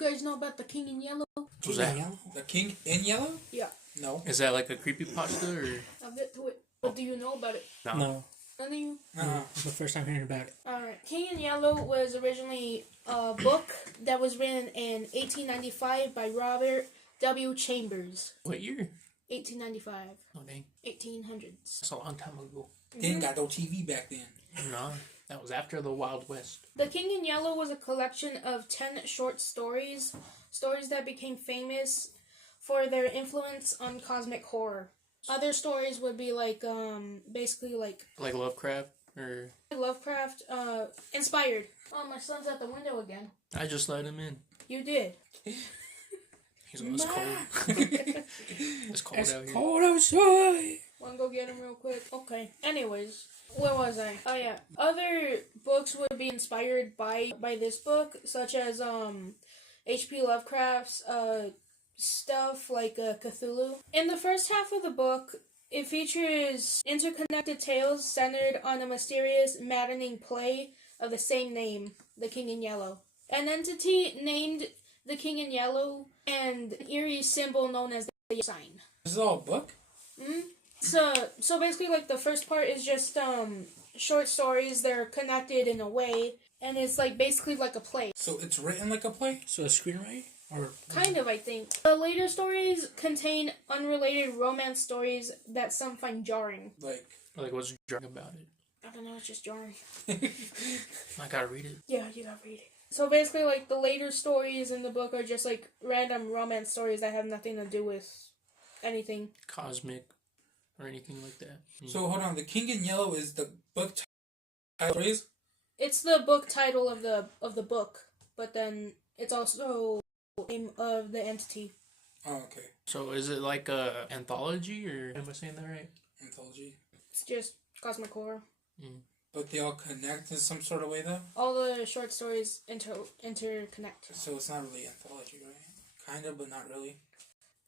guys know about the King in Yellow? Who's that? The King in Yellow? Yeah. No. Is that like a creepypasta or? I'll get to it. But do you know about it? No. None of you? It's the first time hearing about it. Alright. King in Yellow was originally a book that was written in 1895 by Robert W. Chambers. What year? 1895. Oh dang. 1800s. That's a long time ago. They didn't got no TV back then. No, that was after the Wild West. The King in Yellow was a collection of 10 short stories. Stories that became famous for their influence on cosmic horror. Other stories would be like, basically like Lovecraft or Lovecraft, inspired. Oh, my son's at the window again. I just let him in. You did. He's almost cold. It's cold out here. Cold outside. Wanna go get him real quick? Okay. Anyways, where was I? Oh yeah. Other books would be inspired by this book, such as H.P. Lovecraft's stuff like Cthulhu. In the first half of the book, it features interconnected tales centered on a mysterious, maddening play of the same name, The King in Yellow. An entity named The King in Yellow and an eerie symbol known as the sign. This is all a book? Mm-hmm. So basically, like, the first part is just short stories. They're connected in a way, and it's like basically like a play. So it's written like a play? So a screenwriter? Or Kind of, I think. The later stories contain unrelated romance stories that some find jarring. Like what's jarring about it? I don't know, it's just jarring. I gotta read it. Yeah, you gotta read it. So basically, like, the later stories in the book are just like random romance stories that have nothing to do with anything Cosmic or anything like that. So hold on, The King in Yellow is the book title phrase? It's the book title of the book, but then it's also the name of the entity. Oh, okay. So is it like a anthology or am I saying that right? Anthology. It's just cosmic horror. But they all connect in some sort of way, though? All the short stories interconnect. So it's not really anthology, right? Kind of, but not really.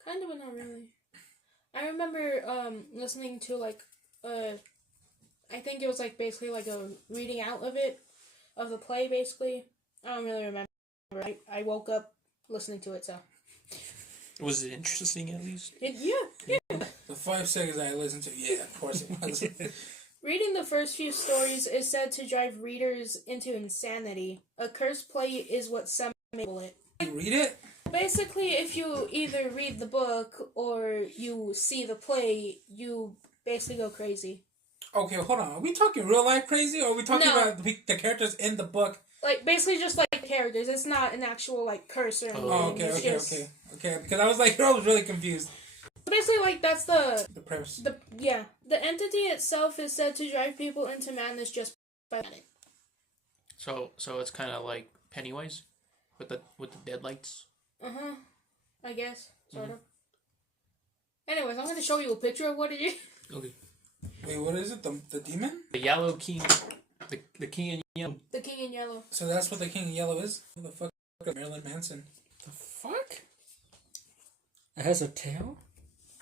Kind of, but not really. I remember listening to, like, I think it was, like, basically, like, a reading out of it, of the play, basically. I don't really remember. I woke up listening to it, so. Was it interesting at least? Yeah. The 5 seconds I listened to, yeah, of course it was. Reading the first few stories is said to drive readers into insanity. A cursed play is what some label it. You read it? Basically, if you either read the book or you see the play, you basically go crazy. Okay, hold on. Are we talking real life crazy, or are we talking about the characters in the book? Like, basically just like characters. It's not an actual, like, curse or anything. Oh, okay. Because I was like, I was really confused. Basically, like, that's the premise. The entity itself is said to drive people into madness just by it. So it's kind of like Pennywise with the deadlights. I guess sort of. Anyways, I'm going to show you a picture of what it is. Okay. Wait, what is it? The demon? The Yellow King. The King in Yellow. The King in Yellow. So that's what the King in Yellow is? What the fuck? Marilyn Manson. the fuck? It has a tail?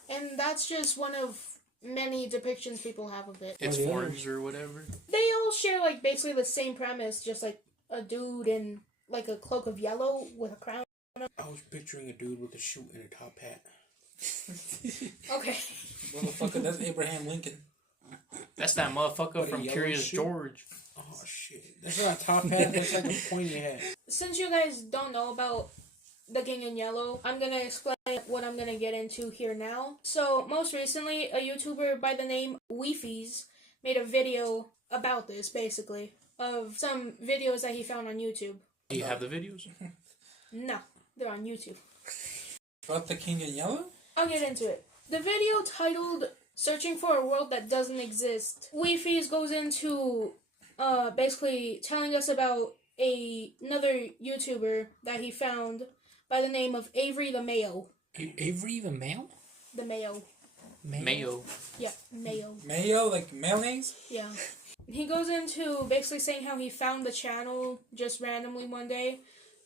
And that's just one of many depictions people have of it. Its forms or whatever. They all share, like, basically the same premise, just like a dude in, like, a cloak of yellow with a crown. I was picturing a dude with a shoe and a top hat. Okay. Motherfucker, that's Abraham Lincoln. That's that motherfucker from Curious shoe? George. Oh shit. That's not a top hat, that's like a pointy hat. Since you guys don't know about The King in Yellow, I'm gonna explain what I'm gonna get into here now. So, most recently, a YouTuber by the name Weefies made a video about this, basically, of some videos that he found on YouTube. Do you have the videos? No, they're on YouTube. About the King in Yellow? I'll get into it. The video titled Searching for a World That Doesn't Exist. Weefies goes into basically telling us about another YouTuber that he found by the name of Avery the Mayo. Avery the Mayo? The Mayo. Mayo. Yeah, Mayo. Mayo? Like mayonnaise? Yeah. He goes into basically saying how he found the channel just randomly one day,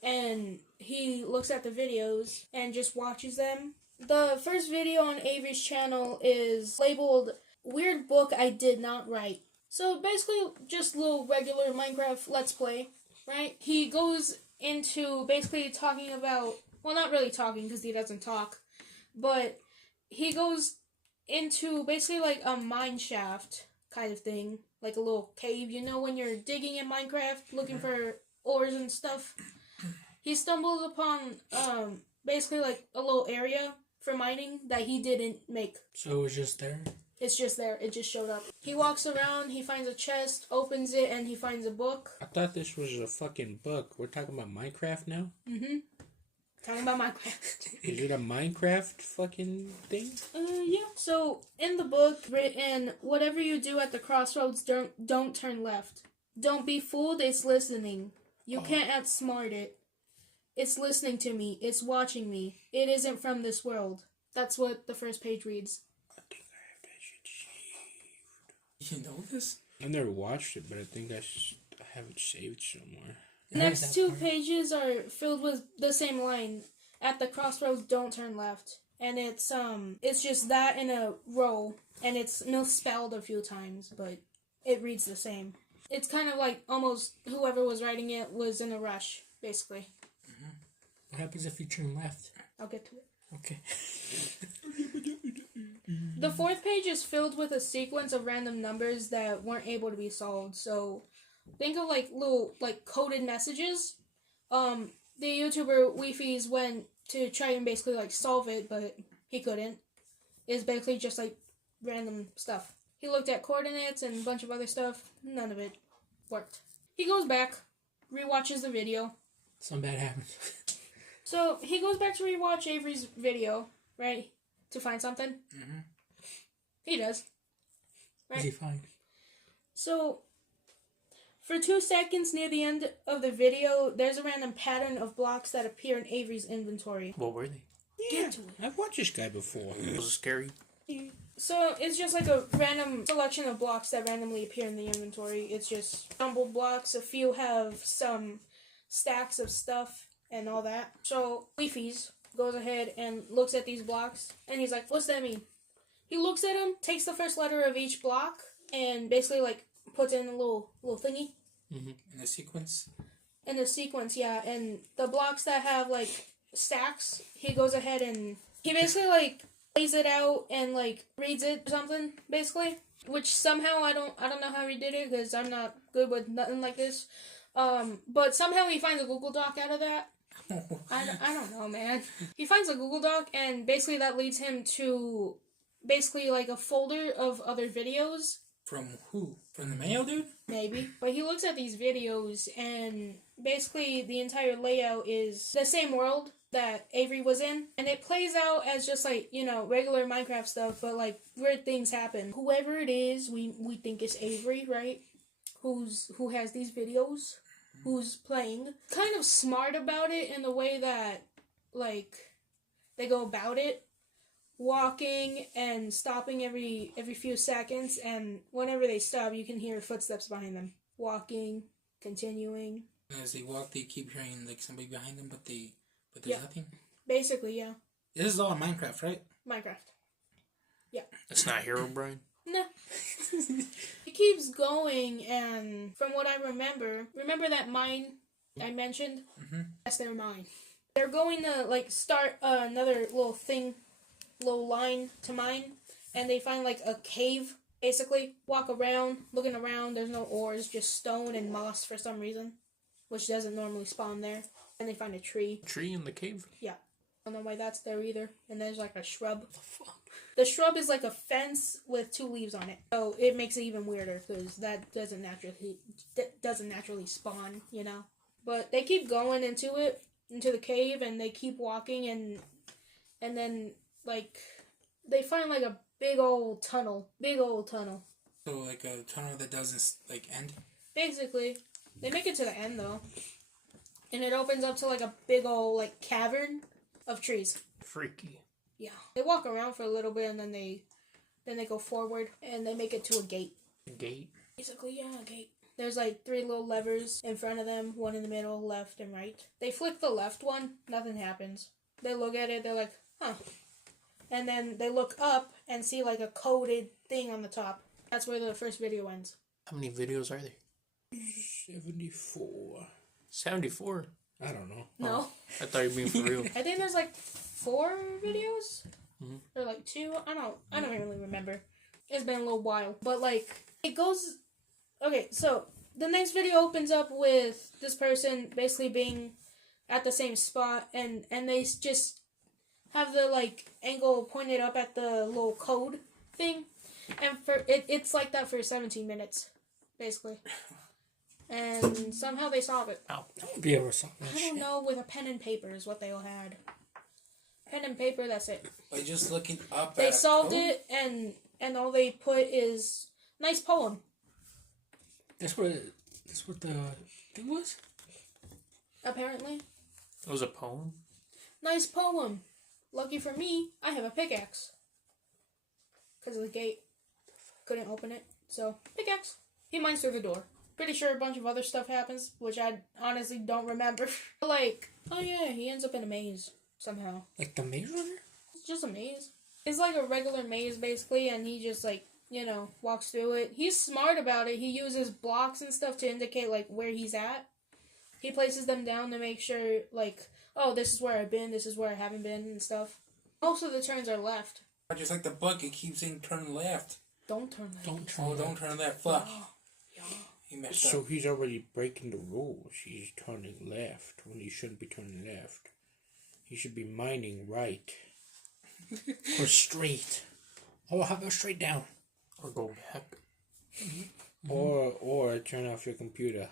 and he looks at the videos and just watches them. The first video on Avery's channel is labeled Weird Book I Did Not Write. So basically just a little regular Minecraft Let's Play, right? He goes into basically talking about, well, not really talking because he doesn't talk, but he goes into basically like a mine shaft kind of thing, like a little cave. You know when you're digging in Minecraft looking for ores and stuff? He stumbles upon basically like a little area for mining that he didn't make. So it was just there? It's just there. It just showed up. He walks around, he finds a chest, opens it, and he finds a book. I thought this was a fucking book. We're talking about Minecraft now? Mm-hmm. Talking about Minecraft. Is it a Minecraft fucking thing? Yeah. So, in the book, written, whatever you do at the crossroads, don't turn left. Don't be fooled, it's listening. You can't outsmart it. It's listening to me. It's watching me. It isn't from this world. That's what the first page reads. I think I have that shit saved. You know this? I've never watched it, but I think I have it saved somewhere. Next two pages are filled with the same line. At the crossroads, don't turn left. And it's just that in a row. And it's misspelled a few times, but it reads the same. It's kind of like almost whoever was writing it was in a rush, basically. What happens if you turn left? I'll get to it. Okay. The fourth page is filled with a sequence of random numbers that weren't able to be solved. So think of like little like coded messages. The YouTuber Weefies went to try and basically like solve it, but he couldn't. It's basically just like random stuff. He looked at coordinates and a bunch of other stuff. None of it worked. He goes back, rewatches the video. Something bad happens. So he goes back to rewatch Avery's video, right? To find something. Mm-hmm. He does. Right? Is he fine? So, for 2 seconds near the end of the video, there's a random pattern of blocks that appear in Avery's inventory. What were they? Yeah, I've watched this guy before. Was it scary? So, it's just like a random selection of blocks that randomly appear in the inventory. It's just jumbled blocks. A few have some stacks of stuff and all that. So, Leafy's goes ahead and looks at these blocks, and he's like, what's that mean? He looks at them, takes the first letter of each block, and basically, like, puts it in a little thingy. Mm-hmm. In a sequence? In a sequence, yeah. And the blocks that have, like, stacks, he goes ahead and he basically, like, lays it out and, like, reads it or something, basically. Which somehow, I don't know how he did it, because I'm not good with nothing like this. But somehow he finds a Google Doc out of that. I don't know, man. He finds a Google Doc, and basically that leads him to basically like a folder of other videos. From who? From the mail, dude? Maybe. But he looks at these videos, and basically the entire layout is the same world that Avery was in. And it plays out as just like, you know, regular Minecraft stuff, but like weird things happen. Whoever it is, we think it's Avery, right? Who has these videos. Who's playing, kind of smart about it in the way that, like, they go about it, walking and stopping every few seconds, and whenever they stop, you can hear footsteps behind them. Walking, continuing. As they walk, they keep hearing, like, somebody behind them, but there's nothing? Basically, yeah. This is all in Minecraft, right? Minecraft. Yeah. It's not Herobrine? No. It keeps going, and from what I remember that mine I mentioned? Mm-hmm. That's their mine. They're going to, like, start another little line to mine, and they find, like, a cave, basically. Walk around, looking around, there's no ores, just stone and moss for some reason, which doesn't normally spawn there. And they find a tree. Tree in the cave? Yeah. I don't know why that's there either. And there's, like, a shrub. What the fuck? The shrub is like a fence with 2 leaves on it. So it makes it even weirder because that doesn't naturally spawn, you know. But they keep going into the cave, and they keep walking, and then like they find like a big old tunnel. So like a tunnel that doesn't like end? Basically. They make it to the end though. And it opens up to like a big old like cavern of trees. Freaky. Yeah. They walk around for a little bit, and then they go forward, and they make it to a gate. A gate? Basically, yeah, a gate. There's like 3 little levers in front of them, one in the middle, left, and right. They flick the left one, nothing happens. They look at it, they're like, huh. And then they look up and see like a coded thing on the top. That's where the first video ends. How many videos are there? 74. 74? I don't know. No. I thought you were being for real. I think there's like 4 videos. Mhm. Or like 2. I don't really remember. It's been a little while. But like, it goes... Okay, so the next video opens up with this person basically being at the same spot, and they just have the like angle pointed up at the little code thing, and for it's like that for 17 minutes, basically, and somehow they solve it. I won't be able to solve that I don't shit. know, with a pen and paper is what they all had. Pen and paper, that's it. By just looking up They at solved code? it, and all they put is nice poem. That's what the thing was? Apparently, It was a poem. nice poem. Lucky for me, I have a pickaxe. Because of the gate. Couldn't open it. So, pickaxe. He mines through the door. Pretty sure a bunch of other stuff happens, which I honestly don't remember. Like, oh yeah, he ends up in a maze. Somehow. Like the Maze Runner? It's just a maze. It's like a regular maze, basically, and he just, like, you know, walks through it. He's smart about it. He uses blocks and stuff to indicate, like, where he's at. He places them down to make sure, like, oh, this is where I've been, this is where I haven't been, and stuff. Most of the turns are left. Just like the book, it keeps saying turn left. Don't turn left. Don't turn. Oh, don't turn left. Fuck. Yeah. He messed So up. he's already breaking the rules. He's turning left when he shouldn't be turning left. He should be mining right. Or straight. Oh, how about straight down? Or go back. Or turn off your computer.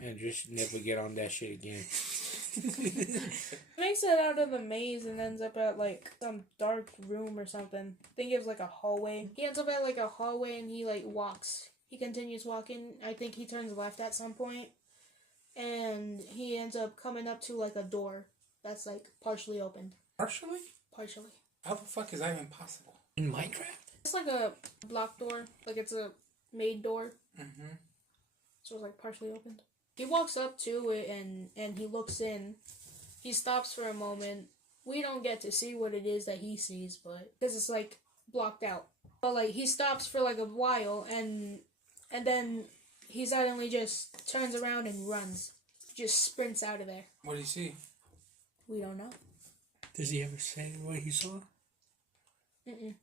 And just never get on that shit again. He makes it out of the maze and ends up at, like, some dark room or something. I think it was, like, a hallway. He ends up at, like, a hallway and he, like, walks. He continues walking. I think he turns left at some point. And he ends up coming up to, like, a door that's, like, partially opened. Partially? Partially. How the fuck is that even possible? In Minecraft? It's like a block door. Like, it's a made door. Mm-hmm. So it's, like, partially opened. He walks up to it and he looks in. He stops for a moment. We don't get to see what it is that he sees, but because it's like blocked out. But like he stops for like a while and then he suddenly just turns around and runs. Just sprints out of there. What do you see? We don't know. Does he ever say what he saw? Mm-mm.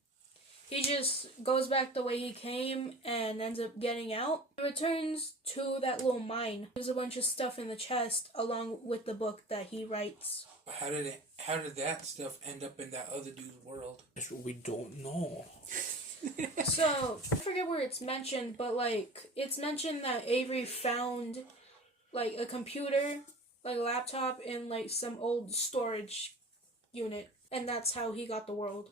He just goes back the way he came and ends up getting out. He returns to that little mine. There's a bunch of stuff in the chest along with the book that he writes. How did that stuff end up in that other dude's world? That's what we don't know. So, I forget where it's mentioned, but like, it's mentioned that Avery found like a computer, like a laptop in like some old storage unit. And that's how he got the world.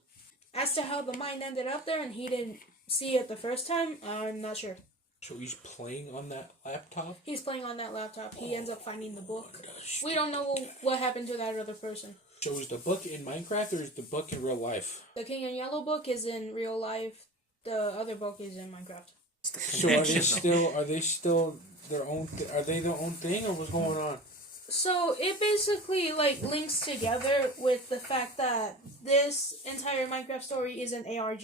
As to how the mine ended up there and he didn't see it the first time, I'm not sure. So he's playing on that laptop? He's playing on that laptop. He ends up finding the book. We don't know what happened to that other person. So is the book in Minecraft or is the book in real life? The King in Yellow book is in real life. The other book is in Minecraft. So are they still their own? Are they their own thing or what's going on? So it basically like links together with the fact that this entire Minecraft story is an ARG.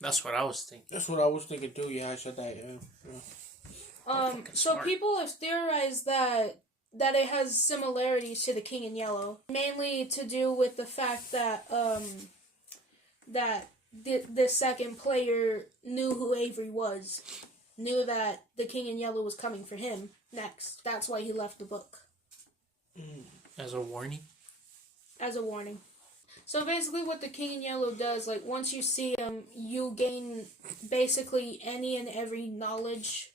That's what I was thinking. That's what I was thinking too. Yeah, I said that. Yeah. So smart. people have theorized that it has similarities to the King in Yellow, mainly to do with the fact that the second player knew who Avery was, knew that the King in Yellow was coming for him next. That's why he left the book. As a warning? As a warning. So basically what the King in Yellow does, like once you see him, you gain basically any and every knowledge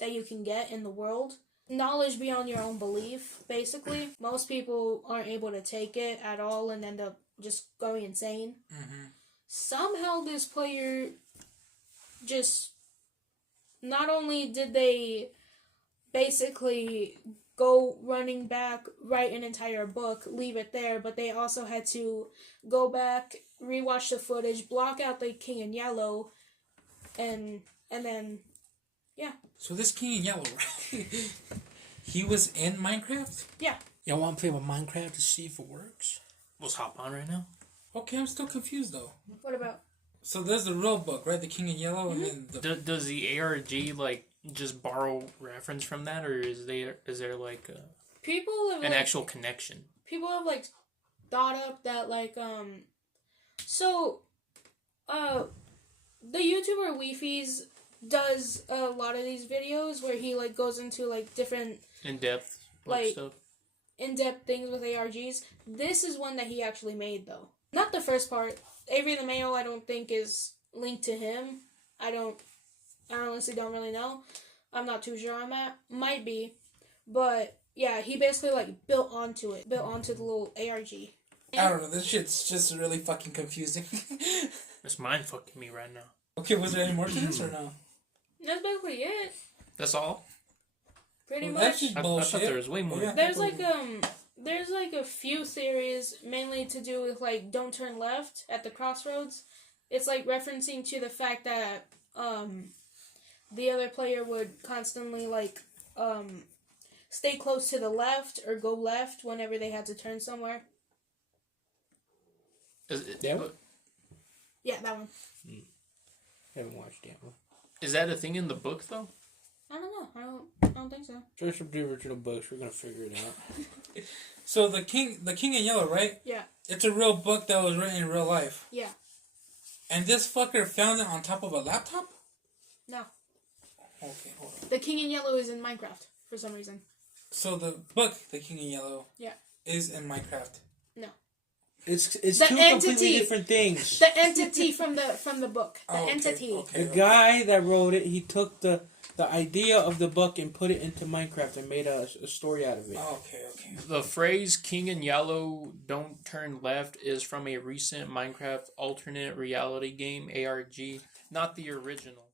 that you can get in the world. Knowledge beyond your own belief, basically. Most people aren't able to take it at all and end up just going insane. Mm-hmm. Somehow this player just... Not only did they basically go running back, write an entire book, leave it there, but they also had to go back, rewatch the footage, block out the King in Yellow, and then, yeah. So this King in Yellow, he was in Minecraft? Yeah. Y'all want to play with Minecraft to see if it works? Let's hop on right now. Okay, I'm still confused though. What about? So there's the real book, right? The King in Yellow, and then the... Does the ARG like just borrow reference from that, or is there like a People have an like, actual connection. people have like thought up that like so the YouTuber Weefies does a lot of these videos where he like goes into like different In depth, like stuff. in-depth things with ARGs. This is one that he actually made though. Not the first part. Avery the Mayo I don't think is linked to him. I honestly don't really know. I'm not too sure on that. Might be. But yeah, he basically like built onto the little ARG. I don't know. This shit's just really fucking confusing. It's mind fucking me right now. Okay, was there any more to this or no? That's basically it. That's all. Pretty Well, much. that's just I bullshit. thought there was way more. Yeah. There's like a few theories mainly to do with like don't turn left at the crossroads. It's like referencing to the fact that the other player would constantly like stay close to the left or go left whenever they had to turn somewhere. That one? Yeah, that one. Haven't watched that one. Is that a thing in the book though? I don't know. I don't think so. Search up the original books. We're gonna figure it out. So the King in Yellow, right? Yeah. It's a real book that was written in real life. Yeah. And this fucker found it on top of a laptop? No. Okay, hold on. The King in Yellow is in Minecraft for some reason. So the book, The King in Yellow, Yeah. is in Minecraft. No. It's The two entity. completely different things. The entity from the book. The Oh, okay, entity. okay. The guy that wrote it, he took the idea of the book and put it into Minecraft and made a story out of it. Oh, okay. The phrase "King in Yellow, don't turn left" is from a recent Minecraft alternate reality game, ARG, not the original.